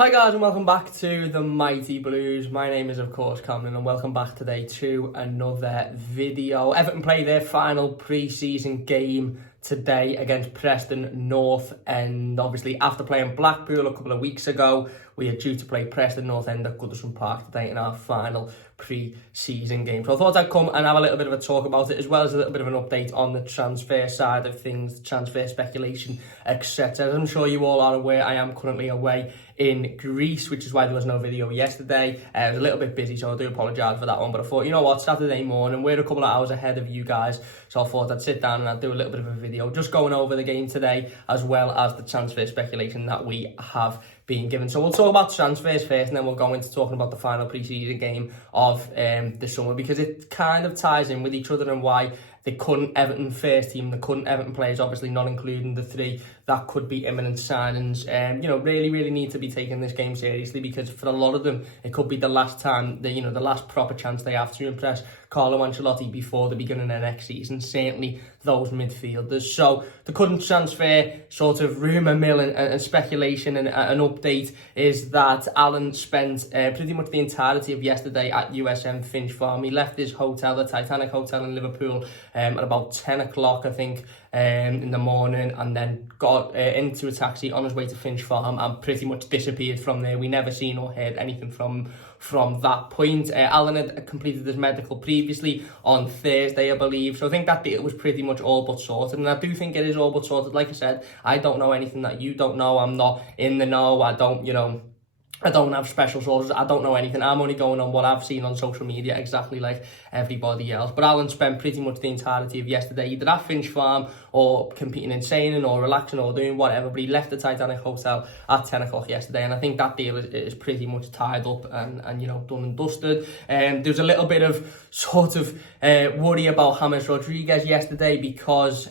Hi guys and welcome back to the Mighty Blues. My name is of course Cameron and welcome back today to another video. Everton play their final pre-season game today against Preston North End. Obviously after playing Blackpool a couple of weeks ago, we are due to play Preston North End at Goodison Park today in our final pre-season game. So I thought I'd come and have a little bit of a talk about it, as well as a little bit of an update on the transfer side of things, transfer speculation, etc. As I'm sure you all are aware, I am currently away in Greece, which is why there was no video yesterday. I was a little bit busy, so I do apologise for that one, but I thought, you know what, Saturday morning, we're a couple of hours ahead of you guys, so I thought I'd sit down and I'd do a little bit of a video just going over the game today, as well as the transfer speculation that we have been given. So we'll talk about transfers first, and then we'll go into talking about the final pre-season game of the summer, because it kind of ties in with each other and why the current Everton first team, the current Everton players, obviously not including the three that could be imminent signings, really need to be taking this game seriously, because for a lot of them, it could be the last time, the last proper chance they have to impress Carlo Ancelotti before the beginning of next season, certainly those midfielders. So the current transfer sort of rumour mill and speculation and an update is that Alan spent pretty much the entirety of yesterday at USM Finch Farm. He left his hotel, the Titanic Hotel in Liverpool, at about 10 o'clock, I think, in the morning, and then got into a taxi on his way to Finch Farm and pretty much disappeared from there. We never seen or heard anything from that point. Alan had completed his medical previously on Thursday, I believe, so I think that deal was pretty much all but sorted, and I do think it is all but sorted. Like I said, I don't know anything that you don't know. I'm not in the know. I don't have special sources. I don't know anything. I'm only going on what I've seen on social media, exactly like everybody else. But Alan spent pretty much the entirety of yesterday either at Finch Farm or competing in sailing or relaxing or doing whatever. But he left the Titanic Hotel at 10 o'clock yesterday, and I think that deal is pretty much tied up and done and dusted. There's a little bit of sort of worry about James Rodriguez yesterday, because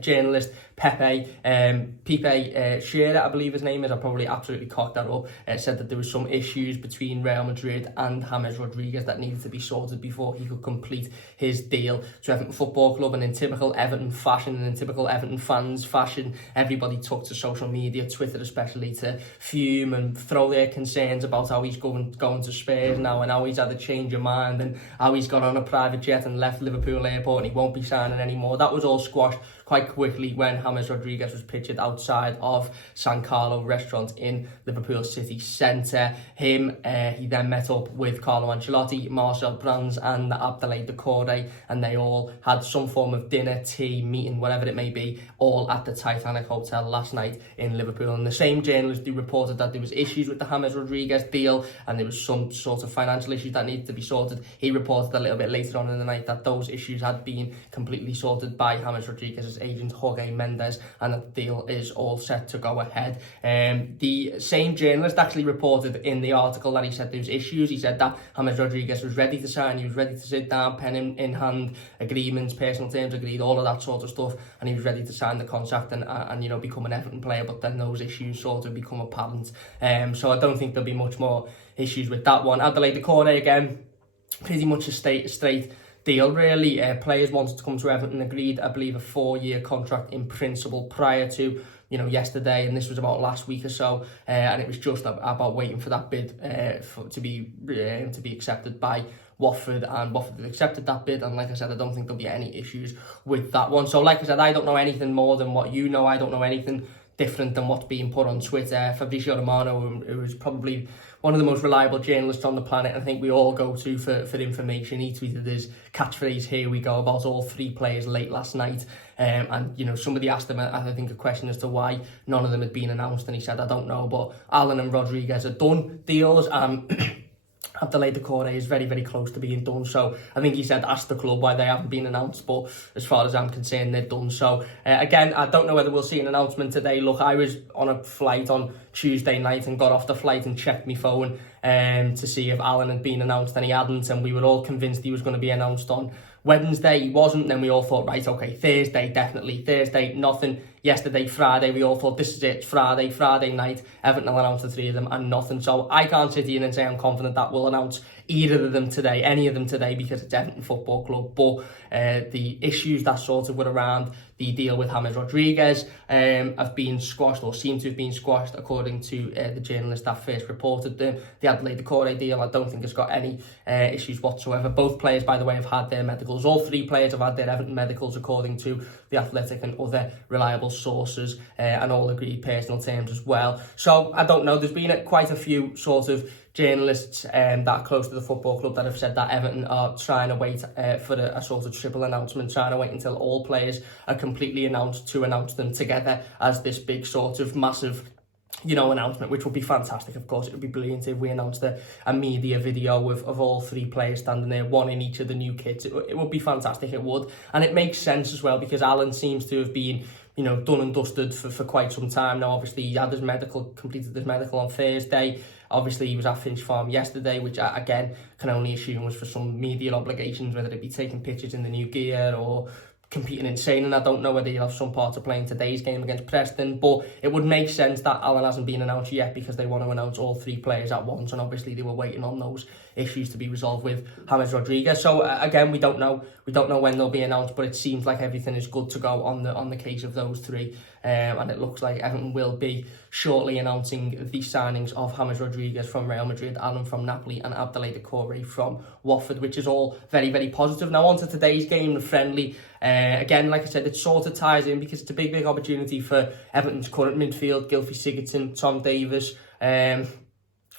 journalist Pepe Shearer, I believe his name is, I probably absolutely cocked that up, said that there was some issues between Real Madrid and James Rodriguez that needed to be sorted before he could complete his deal to Everton Football Club. And in typical Everton fashion and in typical Everton fans fashion, everybody took to social media, Twitter especially, to fume and throw their concerns about how he's going to Spurs now, and how he's had a change of mind, and how he's got on a private jet and left Liverpool airport and he won't be signing anymore. That was all squashed quite quickly when James Rodriguez was pictured outside of San Carlo restaurant in Liverpool city centre. He then met up with Carlo Ancelotti, Marcel Brands and Abdoulaye Doucouré, and they all had some form of dinner, tea, meeting, whatever it may be, all at the Titanic Hotel last night in Liverpool. And the same journalist who reported that there was issues with the James Rodriguez deal and there was some sort of financial issues that needed to be sorted, he reported a little bit later on in the night that those issues had been completely sorted by James Rodriguez's agent Jorge Mendes, and the deal is all set to go ahead. The same journalist actually reported in the article that he said there was issues. He said that James Rodriguez was ready to sign, he was ready to sit down, pen in hand, agreements, personal terms agreed, all of that sort of stuff, and he was ready to sign the contract and become an Everton player, but then those issues sort of become apparent. So I don't think there'll be much more issues with that one. Abdoulaye Doucouré, again, pretty much a straight deal really. Players wanted to come to Everton, agreed, I believe, a 4-year contract in principle prior to yesterday, and this was about last week or so, and it was just about waiting for that bid to be accepted by Watford, and Watford accepted that bid, and like I said, I don't think there'll be any issues with that one. So like I said, I don't know anything more than what you know. I don't know anything different than what's being put on Twitter. Fabrizio Romano, who is probably one of the most reliable journalists on the planet, I think we all go to for information, he tweeted his catchphrase, "Here we go," about all three players late last night. And somebody asked him, I think, a question as to why none of them had been announced, and he said, I don't know, but Alan and Rodriguez are done deals, and Abdoulaye Doucouré is very, very close to being done. So I think he said, ask the club why they haven't been announced, but as far as I'm concerned, they're done. So again, I don't know whether we'll see an announcement today. Look, I was on a flight on Tuesday night and got off the flight and checked my phone to see if Alan had been announced, and he hadn't, and we were all convinced he was going to be announced on Wednesday. He wasn't, and then we all thought, right, okay, Thursday, definitely. Thursday, nothing. yesterday, Friday, we all thought this is it, Friday night, Everton will announce the three of them and nothing. So I can't sit here and say I'm confident that we'll announce either of them today, any of them today, because it's Everton Football Club. But the issues that sort of were around the deal with James Rodriguez have been squashed, or seem to have been squashed, according to the journalist that first reported them. The Adelaide Corre deal, I don't think it's got any issues whatsoever. Both players, by the way, have had their medicals. All three players have had their Everton medicals, according to The Athletic and other reliable sources, and all agreed personal terms as well. So I don't know, there's been quite a few sort of journalists that are close to the football club that have said that Everton are trying to wait for a sort of triple announcement, trying to wait until all players are completely announced to announce them together as this big sort of massive, you know, announcement, which would be fantastic. Of course, it would be brilliant if we announced a media video of all three players standing there, one in each of the new kits. It would be fantastic, it would. And it makes sense as well, because Alan seems to have been, you know, done and dusted for quite some time now. Obviously, he had his medical, completed his medical on Thursday. Obviously, he was at Finch Farm yesterday, which I, again, can only assume was for some media obligations, whether it be taking pictures in the new gear or competing in training. I don't know whether he'll have some part to play in today's game against Preston, but it would make sense that Alan hasn't been announced yet, because they want to announce all three players at once, and obviously they were waiting on those issues to be resolved with James Rodriguez. So again, we don't know when they'll be announced, but it seems like everything is good to go on the case of those three, and it looks like Everton will be shortly announcing the signings of James Rodriguez from Real Madrid, Alan from Napoli, and Abdoulaye Doucouré from Watford, which is all very, very positive. Now on to today's game, the friendly. Again, like I said, it sort of ties in because it's a big opportunity for Everton's current midfield: Gylfi Sigurdsson, Tom Davies,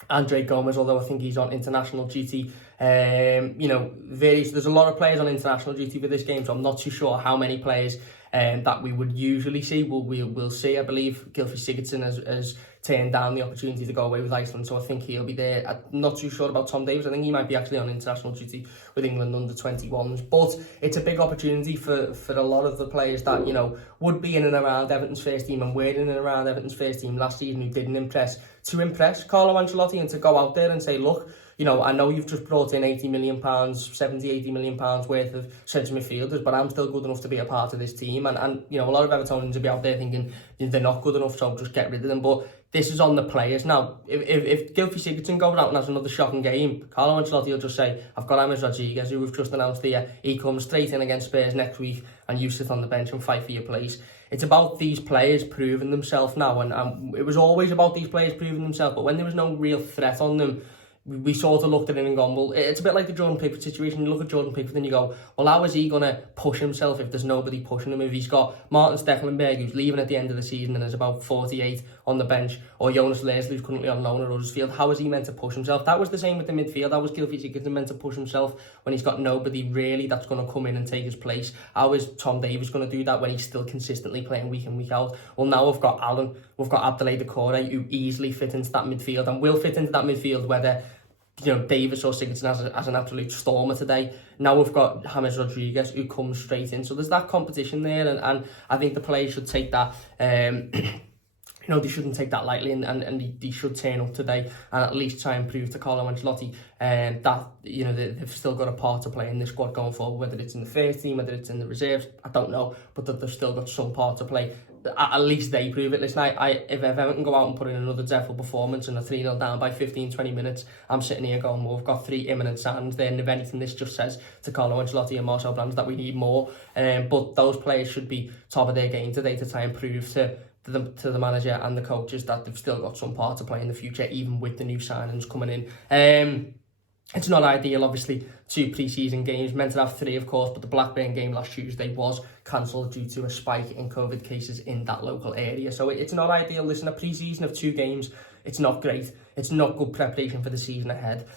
Andre Gomez, although I think he's on international duty. You know, there's a lot of players on international duty for this game, so I'm not too sure how many players that we would usually see. We'll see. I believe Gylfi Sigurdsson has turned down the opportunity to go away with Iceland, so I think he'll be there. I'm not too sure about Tom Davies. I think he might be actually on international duty with England under-21s, but it's a big opportunity for a lot of the players that, you know, would be in and around Everton's first team and were in and around Everton's first team last season, who didn't impress, to impress Carlo Ancelotti and to go out there and say, look, you know, I know you've just brought in £80 million, £80 million worth of central midfielders, but I'm still good enough to be a part of this team. And you know, a lot of Evertonians will be out there thinking they're not good enough, so just get rid of them. But this is on the players. Now, if Gylfi Sigurdsson goes out and has another shocking game, Carlo Ancelotti will just say, I've got James Rodriguez, who we've just announced here. He comes straight in against Spurs next week, and you sit on the bench and fight for your place. It's about these players proving themselves now, and it was always about these players proving themselves, but when there was no real threat on them, we sort of looked at it and gone, well, it's a bit like the Jordan Pickford situation. You look at Jordan Pickford and you go, well, how is he going to push himself if there's nobody pushing him? If he's got Martin Stekelenburg, who's leaving at the end of the season and is about 48 on the bench, or Jonas Leslie, who's currently on loan at Huddersfield, how is he meant to push himself? That was the same with the midfield. How was Gylfi Sigurdsson meant to push himself when he's got nobody really that's going to come in and take his place? How is Tom Davies going to do that when he's still consistently playing week in, week out? Well, now we've got Alan, we've got Abdoulaye Doucouré, who easily fit into that midfield and will fit into that midfield whether, you know, Davis or Sigurdsson as an absolute stormer today. Now we've got James Rodriguez, who comes straight in. So there's that competition there, and I think the players should take that. You know, they shouldn't take that lightly, and they should turn up today and at least try and prove to Carlo Ancelotti that, you know, they've still got a part to play in this squad going forward, whether it's in the first team, whether it's in the reserves, I don't know, but that they've still got some part to play. At least they prove it. Listen, if Everton go out and put in another dreadful performance and a 3-0 down by 15-20 minutes, I'm sitting here going, well, we've got three imminent signings there, and if anything, this just says to Carlo Ancelotti and Marcel Brands that we need more. But those players should be top of their game today to try and prove to the manager and the coaches that they've still got some part to play in the future, even with the new signings coming in. It's not ideal, obviously, 2 pre-season games, meant to have 3, of course, but the Blackburn game last Tuesday was cancelled due to a spike in COVID cases in that local area. So it's not ideal. Listen, a pre-season of 2 games, it's not great. It's not good preparation for the season ahead.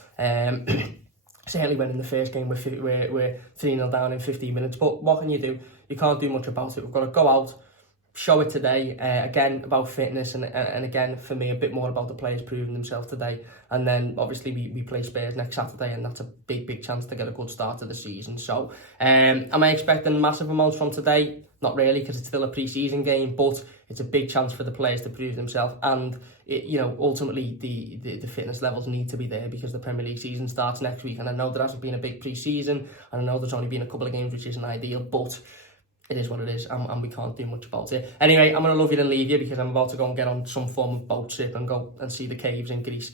Certainly when in the first game we're 3-0 down in 15 minutes, but what can you do? You can't do much about it. We've got to go out, show it today, again about fitness, and again for me a bit more about the players proving themselves today, and then obviously we play Spurs next Saturday, and that's a big chance to get a good start to the season. So am I expecting massive amounts from today? Not really, because it's still a pre-season game, but it's a big chance for the players to prove themselves, and you know, ultimately the fitness levels need to be there because the Premier League season starts next week, and I know there hasn't been a big pre-season, and I know there's only been a couple of games which isn't ideal, but it is what it is, and we can't do much about it. Anyway, I'm going to love you and leave you because I'm about to go and get on some form of boat trip and go and see the caves in Greece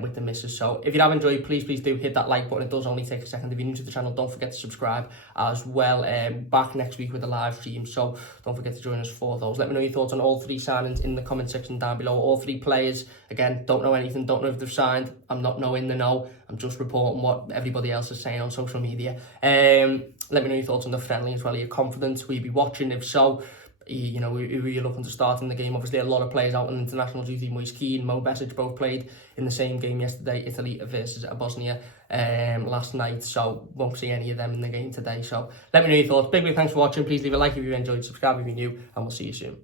with the missus. So if you have enjoyed, please do hit that like button. It does only take a second. If you're new to the channel, don't forget to subscribe as well. Back next week with a live stream, so don't forget to join us for those. Let me know your thoughts on all 3 signings in the comment section down below. All 3 players, again, don't know anything, don't know if they've signed. I'm not knowing the know. I'm just reporting what everybody else is saying on social media. Let me know your thoughts on the friendly as well. Are you confident? Will you be watching? If so, you know, who are you looking to start in the game? Obviously, a lot of players out on international duty. Moise Keane, Mo Besic both played in the same game yesterday. Italy versus Bosnia last night. So won't see any of them in the game today. So let me know your thoughts. Big thanks for watching. Please leave a like if you enjoyed, subscribe if you're new, and we'll see you soon.